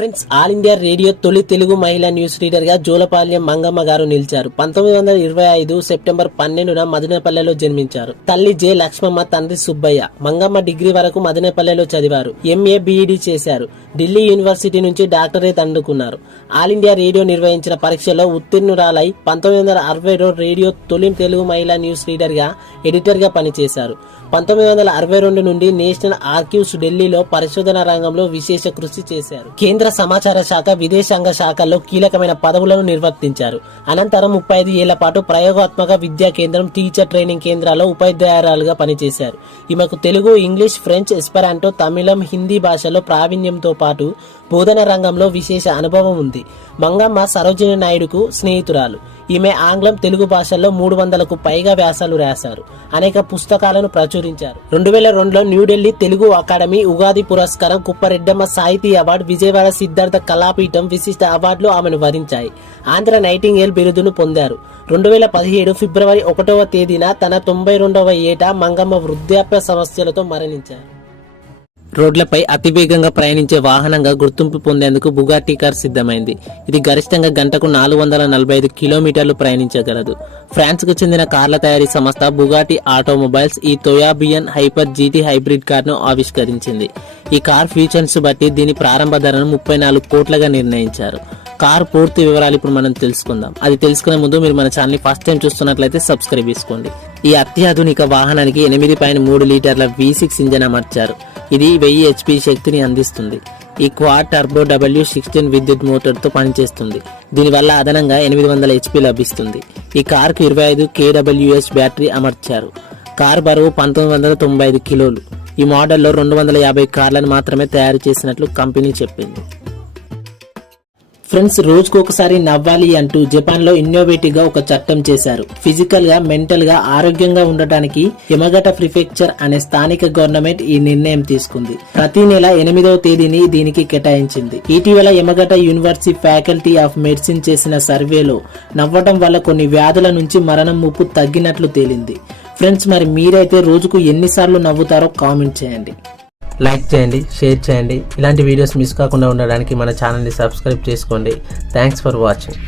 Friends, all India radio తొలి తెలుగు మహిళా news reader గా జోలపాల్యం మంగమ్మ గారు నిలిచారు. 1925 సెప్టెంబర్ 12న మదనపల్లెలో జన్మించారు. తల్లి జె లక్ష్మమ్మ, తండ్రి సుబ్బయ్య. మంగమ్మ డిగ్రీ వరకు మదనపల్లెలో చదివారు. ఎంఏ బిఈడి చేశారు. ఢిల్లీ యూనివర్సిటీ నుంచి డాక్టరేట్ అందుకున్నారు. ఆల్ ఇండియా రేడియో నిర్వహించిన పరీక్షలో ఉత్తీర్ణురాలై 1960లో రేడియో తొలి తెలుగు మహిళా న్యూస్ రీడర్ గా ఎడిటర్ గా పనిచేశారు. 1962 నుండి నేషనల్ ఆర్కీవ్స్ ఢిల్లీలో పరిశోధన రంగంలో విశేష కృషి చేశారు. కేంద్ర సమాచార శాఖ, విదేశాంగ శాఖల్లో కీలకమైన పదవులను నిర్వర్తించారు. అనంతరం 35 ఏళ్ల పాటు ప్రయోగాత్మక విద్యా కేంద్రం, టీచర్ ట్రైనింగ్ కేంద్రాల్లో ఉపాధ్యాయురాలుగా పనిచేశారు. ఈమెకు తెలుగు, ఇంగ్లీష్, ఫ్రెంచ్, ఎస్పెరాంటో, తమిళం, హిందీ భాషల్లో ప్రావీణ్యంతో పాటు బోధన రంగంలో విశేష అనుభవం ఉంది. మంగమ్మ సరోజిని నాయుడుకు స్నేహితురాలు. ఈమె ఆంగ్లం, తెలుగు భాషల్లో 300కు పైగా వ్యాసాలు రాశారు. అనేక పుస్తకాలను ప్రచురించారు. 2002లో న్యూఢిల్లీ తెలుగు అకాడమీ ఉగాది పురస్కారం, కుప్పరెడ్డమ్మ సాహితీ అవార్డు, విజయవాడ సిద్ధార్థ కళాపీఠం విశిష్ట అవార్డులు ఆమెను వరించాయి. ఆంధ్ర నైటింగేల్ బిరుదును పొందారు. 2017 ఫిబ్రవరి 1వ తేదీన తన 92వ ఏట మంగమ్మ వృద్ధాప్య సమస్యలతో మరణించారు. రోడ్లపై అతివేగంగా ప్రయాణించే వాహనంగా గుర్తింపు పొందేందుకు బుగాట్టి కార్ సిద్ధమైంది. ఇది గరిష్టంగా గంటకు 445 కిలోమీటర్లు ప్రయాణించగలదు. ఫ్రాన్స్ కు చెందిన కార్ల తయారీ సంస్థ బుగాట్టి ఆటోమొబైల్స్ ఈ తోయాబియన్ హైపర్ జీటీ హైబ్రిడ్ కార్ను ఆవిష్కరించింది. ఈ కార్ ఫీచర్స్ బట్టి దీని ప్రారంభ ధరను 34 కోట్లుగా నిర్ణయించారు. కార్ పూర్తి వివరాలు ఇప్పుడు మనం తెలుసుకుందాం. అది తెలుసుకునే ముందు మీరు మన ఛానల్ ని ఫస్ట్ టైం చూస్తున్నట్లయితే సబ్స్క్రైబ్ చేసుకోండి. ఈ అత్యాధునిక వాహనానికి 8.3 లీటర్ల V6 ఇంజన్ అమర్చారు. ఇది 1000 HP శక్తిని అందిస్తుంది. ఈ క్వాడ్ టర్బో W16 విద్యుత్ మోటార్ తో పనిచేస్తుంది. దీనివల్ల అదనంగా 800 HP లభిస్తుంది. ఈ కార్ కు 25 kWh బ్యాటరీ అమర్చారు. కార్ బరువు 1995 కిలోలు. ఈ మోడల్లో 250 కార్లను మాత్రమే తయారు చేసినట్లు కంపెనీ చెప్పింది. ఫ్రెండ్స్, రోజుకు ఒకసారి నవ్వాలి అంటూ జపాన్ లో ఇన్నోవేటివ్ గా ఒక చట్టం చేశారు. ఫిజికల్ గా, మెంటల్ గా ఆరోగ్యంగా ఉండటానికి యమగట ప్రిఫెక్చర్ అనే స్థానిక గవర్నమెంట్ ఈ నిర్ణయం తీసుకుంది. ప్రతి నెల 8వ తేదీని దీనికి కేటాయించింది. ఇటీవల యమగట యూనివర్సిటీ ఫ్యాకల్టీ ఆఫ్ మెడిసిన్ చేసిన సర్వేలో నవ్వటం వల్ల కొన్ని వ్యాధుల నుంచి మరణం ముప్పు తగ్గినట్లు తేలింది. ఫ్రెండ్స్, మరి మీరైతే రోజుకు ఎన్నిసార్లు నవ్వుతారో కామెంట్ చేయండి. లైక్ చేయండి, షేర్ చేయండి. ఇలాంటి వీడియోస్ మిస్ కాకుండా ఉండడానికి మన ఛానల్ని సబ్స్క్రైబ్ చేసుకోండి. Thanks for watching.